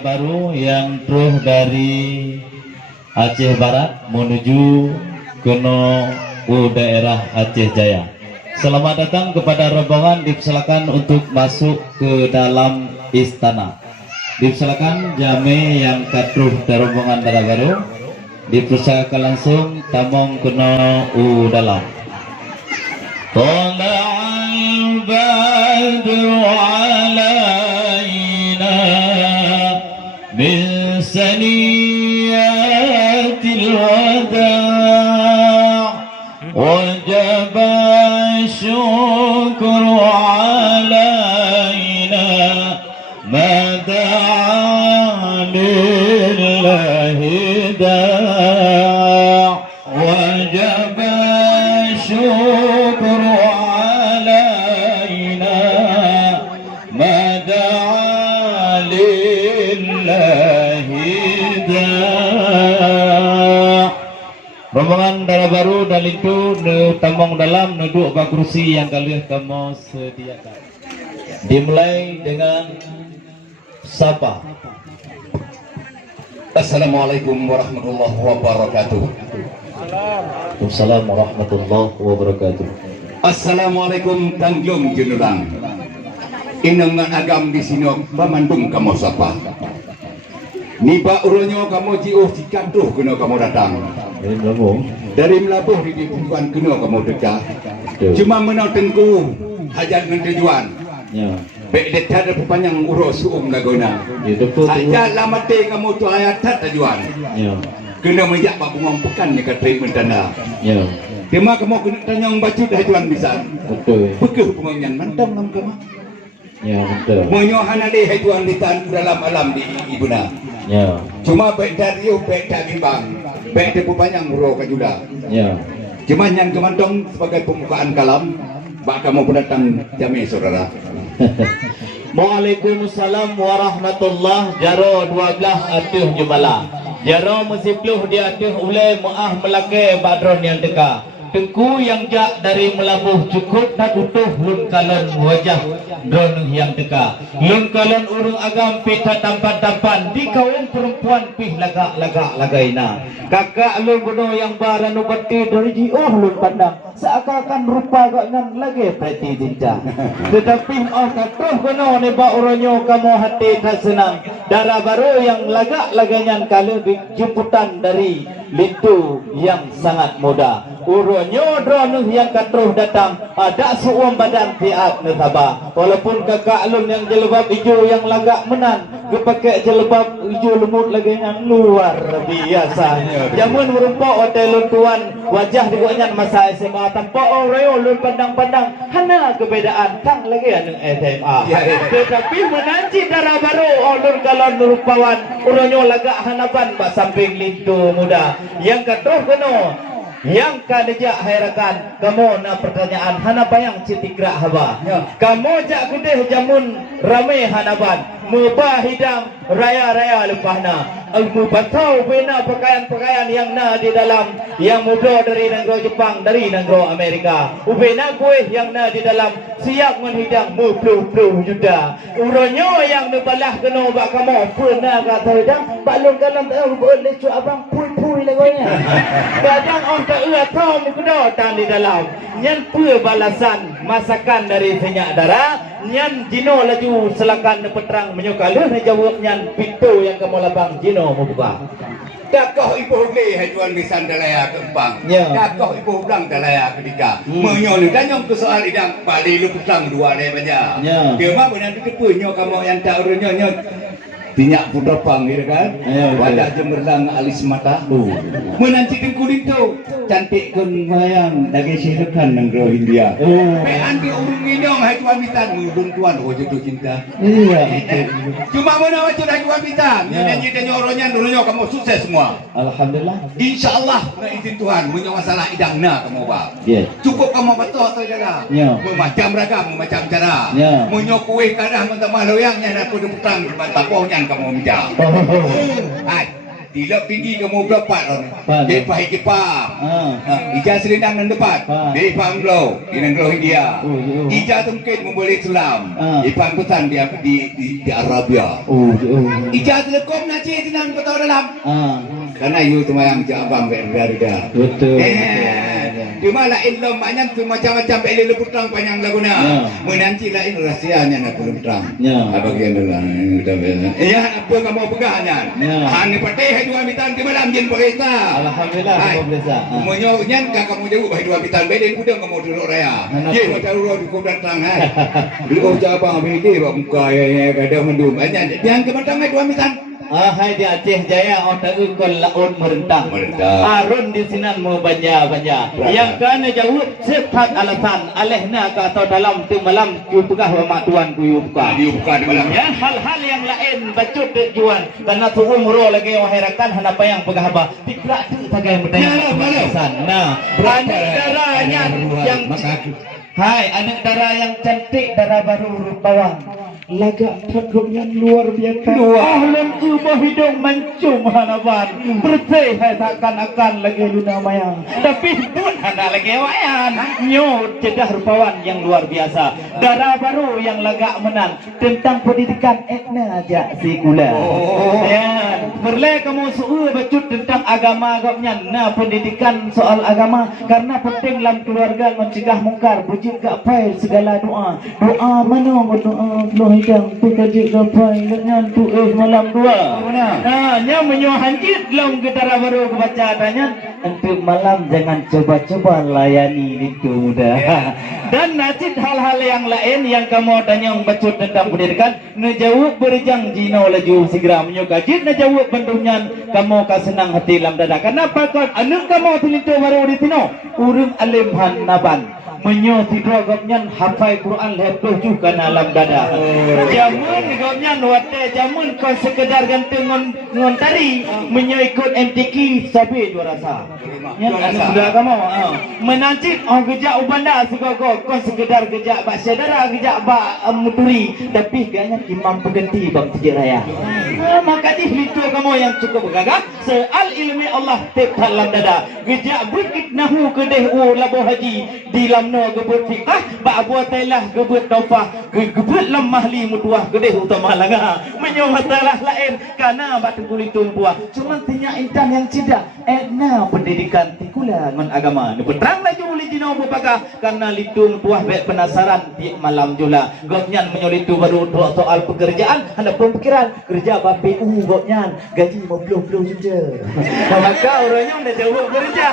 Baru yang terus dari Aceh Barat menuju ke daerah Aceh Jaya. Selamat datang kepada rombongan, dipersilakan untuk masuk ke dalam istana. Dipersilakan jame yang katruh dari rombongan Dara Baru, dipersilakan langsung tamong kena dalam. Tala'al badru alaina min saniyatil wada' wajaba syukru alaina mada'a lillahi da' wajaba syukru alaina mada'a lillahi da'. Rombongan Dara Baru dan itu tamong dalam duduk ke kursi yang kalian kamu sediakan. Dimulai dengan sapa. Assalamualaikum warahmatullahi wabarakatuh. Waalaikumsalam warahmatullahi wabarakatuh. Assalamualaikum Tanjung Jenulang. Inang agam di sini pamandung kamu sapa. Niba uronyo kamu jiuh cikanduh kena kamu datang. Dari Melabuh di tujuan kena kamu dekat. Cuma menau tengku hajat dengan tujuan. Ya. Baik dekat ada panjang urus lagona. Hajat lama te kamu tu ayat tujuan. Ya. Kena menjak bak bunga pekan ni kat treatment tanda. Ya. Tema kamu kena tanya baca dah tuan bisa. Betul. Bekeh penganyan mantap nam kamu. Ya, betul. Menyohan ada hai tuan di dalam alam di ibuna. Ya. Cuma baik dari baik dari bimbang. Baik depu panjang uro ka juga. Ya. Cuma yang kemantong sebagai pembukaan kalam, bak kamu pun datang jami saudara. Waalaikumsalam warahmatullah. Jaro 12 atuh jumala. Jaro musipluh di atuh ulai maah melake badron yang deka. Tengku yang jak dari Melabuh cukup nak utuh lun kalon wajah dron yang deka. Lun kalon urung agam pita tampan-tampan di kaum perempuan pih lagak lagaina. Kakak lun bono yang baranu bati dari jiuh lun pandang. Seakan-akan rupa gaknan lagi preti dinja. Tetapi katuh bono ni ba uronyo kamu hati tak senang. Dara Baru yang lagak-laganyan kalau dijemputan dari lintu yang sangat muda. Uronyo dronuh yang katruh datang ada suam badan tiap netaba. Walaupun kakak alun yang jelebab hijau yang lagak menan kepakai jelebab hijau lemut lagi yang luar biasa. Jamun merumpok hotel luntuan wajah digoknya masa SMA tanpa oreo lun pandang-pandang hana kebedaan kang lagi anu SMA. Tetapi menanci Dara Baru ulun galon merupawan uronyo lagak hanapan bak samping lintu muda yang katruh keno yang kadejak hairakan kamu na pertanyaan hana bayang citikra haba kamu jak gudeh jamun ramai hanaban mubah hidang raya-raya lepahna mubatau bina pakaian-pakaian yang na di dalam yang muda dari negara Jepang dari negara Amerika ubena kuih yang na di dalam siap menghidang mupluh-pluh juda uronyo yang nebalah kena bak kamu pernah kata hidang balung kalam boleh cu abang pui-pui lagonya kadang tak tahu muka datang di dalam nyan pue balasan masakan dari senyak darah nyan jino laju selakan peterang menyokaluh jawab nyan pintu yang kamu labang jino membuka Dakoh ibu le hai tuan misan dalaya kempang. Dakoh ibu ulang dalaya ketika. Menyon danyong ke soal idang bali lu petang dua le banja. Dia mak benar tu punyo kamu yang tak urunyo tinyak putra pang gitu kan. Wadah cemerlang alis mata. Menanti kulit tu cantik kan bayang daging silukan negara India. Pean di urung minong hai tuan mitan mudun tuan oh jatuh cinta. Cuma mana wajah hai tuan mitan. Nyanyi dan nyoronya kamu sukses semua. Alhamdulillah. Insyaallah na izin Tuhan menyo masalah idangna kamu ba. Cukup kamu betul atau jaga. Macam ragam macam cara. Menyo kuih kadah mentah loyangnya nak kudu petang tapohnya kamu minta. Hai. Tilap tinggi kamu berapa orang? Dia pakai kipar. Ija selendang dan depan. Dia paham glow. Di negara India. Ija tungkit memboleh sulam. Dia paham pesan dia di Arabia. Ija telekom naci tinang kau tahu dalam. Karena you tu yang jabang berada. Betul. Cuma lain lo banyak tu macam-macam beli leputang panjang laguna. Menanti lain rahsianya nak leputang. Bagian dalam. Ya apa kamu pegahnya? Hanya patih dua bitan di malam jin perintah. Alhamdulillah biasa. Menyonya kamu jauh baik dua bitan bedeng kuda kamu dulu raya. Ye macam ro di kubran tang hai. Lu jabang begi bak muka ya kadang mendum. Jangan ke batang dua bitan. Hai di Aceh Jaya otak ukul laun merentang. Arun di sinan mau banja. Yang kana jauh sepat alasan alehna ka atau dalam tu malam ku pegah wa mak tuan ku buka. Di malam. Ya hal-hal yang lain bacut juan karena tu umro lagi wahirakan hanapa yang pegah ba. Tikrak tu tagai medaya. Nah, anak darahnya yang hai anak darah yang cantik darah baru rupawan. Lagak tergopnya luar biasa. Ahlan ubah hidung mancung hanapan. Bersih hai takkan akan lagi luna mayang. Tapi pun hana lagi wayan. Nyo cedah rupawan yang luar biasa. Darah baru yang lagak menang tentang pendidikan etna aja si gula. Ya, berle kamu suhu bacut tentang agama agaknya. Nah, pendidikan soal agama karena penting dalam keluarga mencegah mungkar, bujik gak pai segala doa. Doa mana doa yang pekaji gapai dengan tu malam dua. Nya menyohanjit dalam getara baru kebaca adanya untuk malam jangan coba-coba layani itu dah. Dan nasib hal-hal yang lain yang kamu tanya bacut tentang pendidikan ngejawab berjang jino laju segera menyukajit ngejawab bentuknya kamu senang hati dalam dada. Kenapa kau anak kamu tulinto baru di tino urung alim naban menyo tidur gopnya hafal Quran lebih juga dalam dada. Jamun gopnya wate jamun kau sekedar gantung ngon tari menyo ikut MTQ sabi juara sa. Yang anu sudah kamu menanti gejak ubanda segogo kau sekedar gejak bak saudara gejak bak muturi tapi ganya imam pegenti bang tiga raya. Maka itu kamu yang cukup gagah soal ilmu Allah tep dalam dada. Gejak bukit nahu kedeh labo haji di no gebut fikah ba buat tailah gebut tawfah gebut lemah li mutuah gedeh utama langa menyo masalah lain karena batu kulitung buah cuma tinya intan yang cida etna pendidikan tikula ngon agama ni peterang laju li dino bupaka karena litung buah be penasaran di malam jula gopnyan menyolitu baru soal pekerjaan anda pemikiran kerja BPU gopnyan gaji 50 juta maka orangnya udah jauh kerja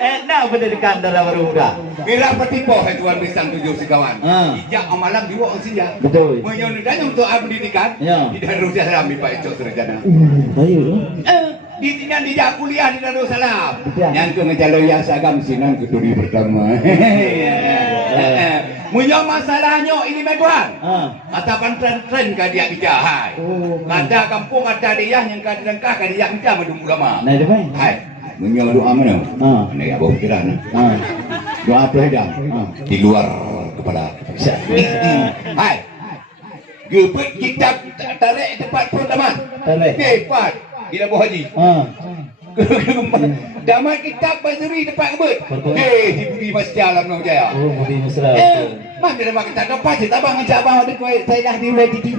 etna pendidikan darah baru dah Bila petipo hai tuan bisang tujuh sekawan. Ijak amalam diwa saja. Betul. Menyonodanya untuk pendidikan. Di Darussalam di Pak Ecok Serjana. Bayu. Di tinggal di kuliah di Darussalam. Yang ke ngejaloya sagam sinan keduri pertama. Munyo masalahnya ini tuan. Kata tren ka dia bijahai. Kata kampung ada dia yang ka dengkah ka dia minta madum ulama. Nah, depan. Hai. Munyo doa mana? Nek abah pikiran. Doa apa dah? Di luar kepala. Hai. Gebet kita tarik tempat pun taman. Tarik. Cepat. Bila Bu Haji. Damat kitab Basri tempat gebet. Di Budi Masjid Alam Nong Jaya. Oh, Budi Masjid. Mana damat kitab dapat je tabang ngajak abang ada kau saya dah di ulai titi.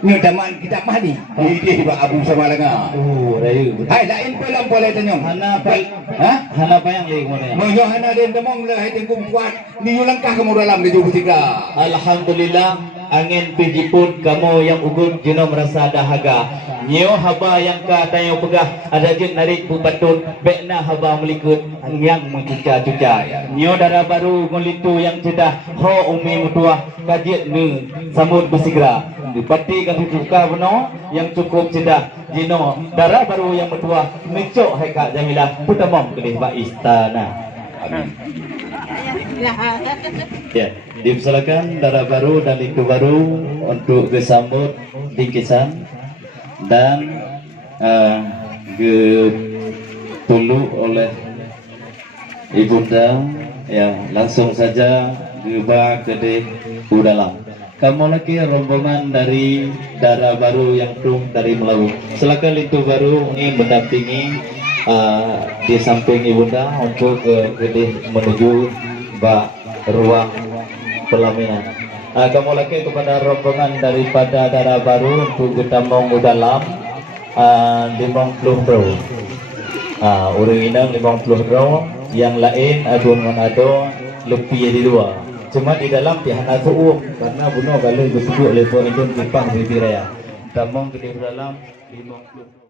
Ni damat kitab mahdi. Dia ba Abu sama langa. Oh, rayu. Hai lain pelam boleh tanyong. Hana apa yang jadi kemudian? Moyo hana den demong le hai tengkum kuat. Ni langkah kamu dalam di jubu tiga. Alhamdulillah angin pijipun kamu yang ugun jeno merasa dahaga. Nyo haba yang ka tayo pegah ada jin narik pu patun bekna haba melikut yang mencuca-cuca. Nyo darah baru ngolitu yang cedah ho umi mutuah kajiat ne samud bersigra. Dipati kan dibuka beno yang cukup cedah jino darah baru yang mutuah mencok hai Kak Jamilah putamom kelih ba istana. Amin. Ya, dipersilakan darah baru dan litu baru untuk disambut bingkisan dan ditulu oleh ibunda. Ya, langsung saja dibawa ke dalam. Kamu lagi rombongan dari darah baru yang tung dari Melayu. Silakan itu baru ini mendampingi di samping ibunda untuk menuju ruang pelaminan. Kamu lagi kepada rombongan daripada darah baru untuk kita mau dalam 50 bro. Orang inang 50 bro, yang lain ado lebih di dua. Cuma di dalam pihak itu karena bunuh kalau disebut oleh Pak Indon Jepang di Raya. Tamong di dalam 50